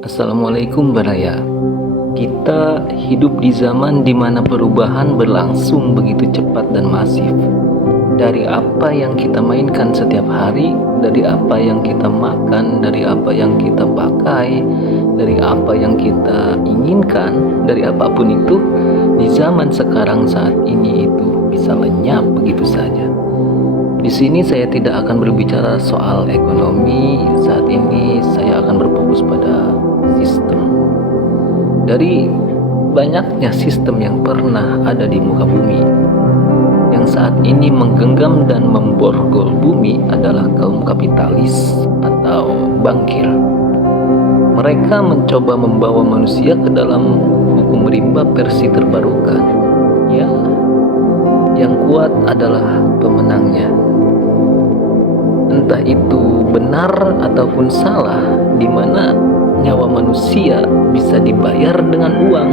Assalamualaikum Baraya. Kita hidup di zaman di mana perubahan berlangsung begitu cepat dan masif. Dari apa yang kita mainkan setiap hari, dari apa yang kita makan, dari apa yang kita pakai, dari apa yang kita inginkan, dari apapun itu, di zaman sekarang saat ini itu bisa lenyap begitu saja. Di sini saya tidak akan berbicara soal ekonomi. Saat ini saya akan berfokus pada sistem. Dari banyaknya sistem yang pernah ada di muka bumi, yang saat ini menggenggam dan memborgol bumi adalah kaum kapitalis atau bankir. Mereka mencoba membawa manusia ke dalam hukum rimba versi terbarukan. Ya, yang kuat adalah pemenangnya. Entah itu benar ataupun salah, di mana nyawa manusia bisa dibayar dengan uang.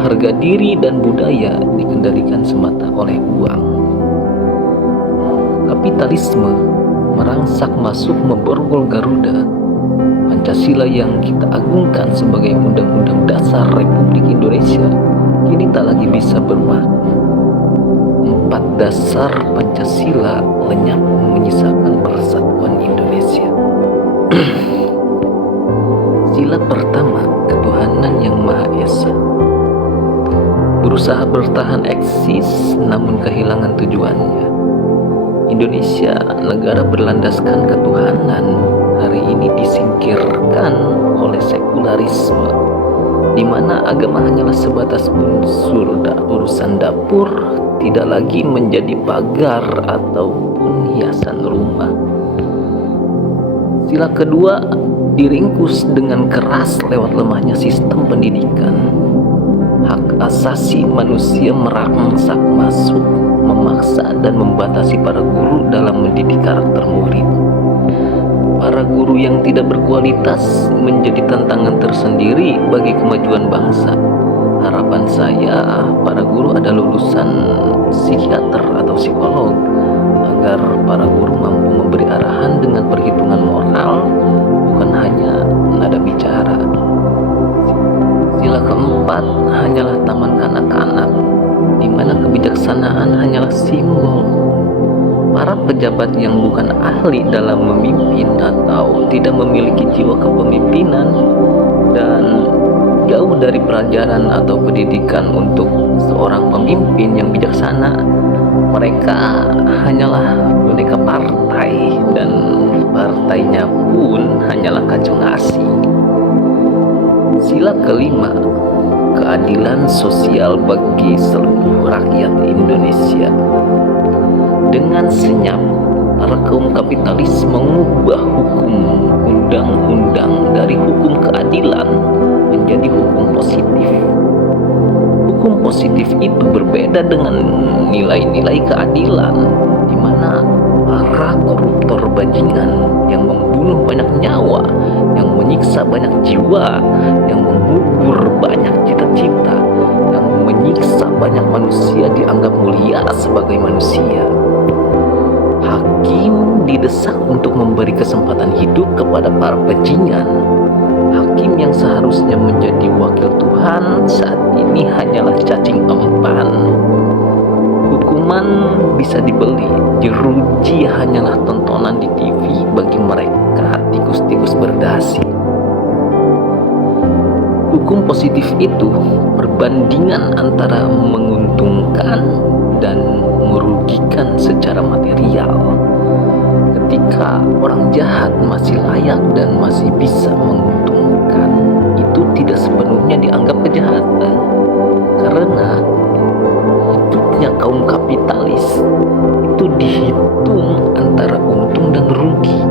Harga diri dan budaya dikendalikan semata oleh uang. Kapitalisme merangsak masuk memborgol Garuda. Pancasila yang kita agungkan sebagai Undang-Undang Dasar Republik Indonesia kini tak lagi bisa bermakna. 4 dasar Pancasila lenyap menyisakan persatuan Indonesia. Sila pertama, ketuhanan yang Maha Esa. Berusaha bertahan eksis namun kehilangan tujuannya. Indonesia, negara berlandaskan ketuhanan, hari ini disingkirkan oleh sekularisme, di mana agama hanyalah sebatas urusan dapur, tidak lagi menjadi pagar ataupun hiasan rumah. Sila kedua diringkus dengan keras lewat lemahnya sistem pendidikan. Hak asasi manusia merangsak masuk, memaksa dan membatasi para guru dalam mendidik karakter murid. Para guru yang tidak berkualitas menjadi tantangan tersendiri bagi kemajuan bangsa. Harapan saya para guru adalah lulusan psikiater atau psikolog, agar para guru mampu memberi arahan dengan perhitungan moral, bukan hanya nada bicara. Sila keempat hanyalah taman kanak-kanak, di mana kebijaksanaan hanyalah simbol. Para pejabat yang bukan ahli dalam memimpin atau tidak memiliki jiwa kepemimpinan dan jauh dari pelajaran atau pendidikan untuk seorang pemimpin yang bijaksana, mereka hanyalah boneka partai dan partainya pun hanyalah kacung asi. Sila kelima, keadilan sosial bagi seluruh rakyat Indonesia. Dengan senyap, para kaum kapitalis mengubah hukum undang-undang dari hukum keadilan menjadi hukum positif. Hukum positif itu berbeda dengan nilai-nilai keadilan, di mana para koruptor bajingan yang membunuh banyak nyawa, yang menyiksa banyak jiwa, yang mengubur banyak cita-cita, yang menyiksa banyak manusia dianggap mulia sebagai manusia. Hakim didesak untuk memberi kesempatan hidup kepada para bajingan. Hakim yang seharusnya menjadi wakil Tuhan saat ini hanyalah cacing empan. Hukuman bisa dibeli, jeruji hanyalah tontonan di TV bagi mereka tikus-tikus berdasi. Hukum positif itu perbandingan antara menguntungkan dan merugikan secara material. Ketika orang jahat masih layak dan masih bisa menguntungkan, itu tidak sepenuhnya dianggap kejahatan, karena hidupnya kaum kapitalis itu dihitung antara untung dan rugi.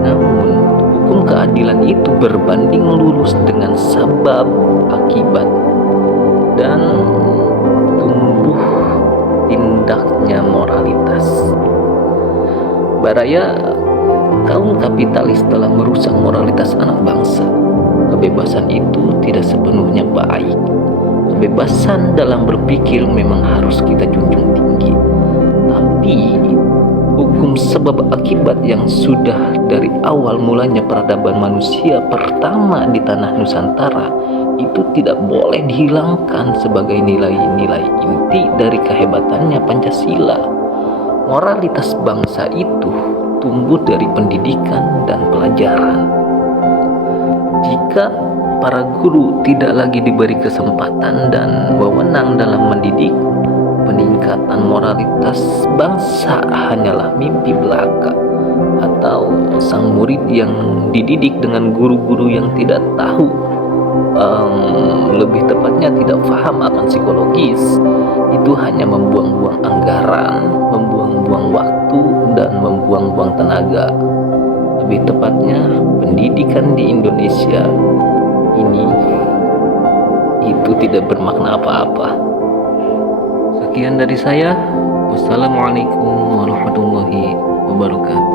Namun hukum keadilan itu berbanding lurus dengan sebab akibat dan tumbuh tindaknya moralitas. Baraya, kaum kapitalis telah merusak moralitas anak bangsa. Kebebasan itu tidak sepenuhnya baik. Kebebasan dalam berpikir memang harus kita junjung tinggi. Tapi hukum sebab akibat yang sudah dari awal mulanya peradaban manusia pertama di tanah Nusantara itu tidak boleh dihilangkan sebagai nilai-nilai inti dari kehebatannya Pancasila. Moralitas bangsa itu tumbuh dari pendidikan dan pelajaran. Jika para guru tidak lagi diberi kesempatan dan wewenang dalam mendidik, peningkatan moralitas bangsa hanyalah mimpi belaka, atau sang murid yang dididik dengan guru-guru yang tidak tahu, lebih tepatnya tidak paham akan psikologis, itu hanya membuang-buang anggaran, membuang-buang waktu, dan membuang-buang tenaga. Lebih tepatnya, pendidikan di Indonesia ini itu tidak bermakna apa-apa. Sekian dari saya. Wassalamualaikum warahmatullahi wabarakatuh.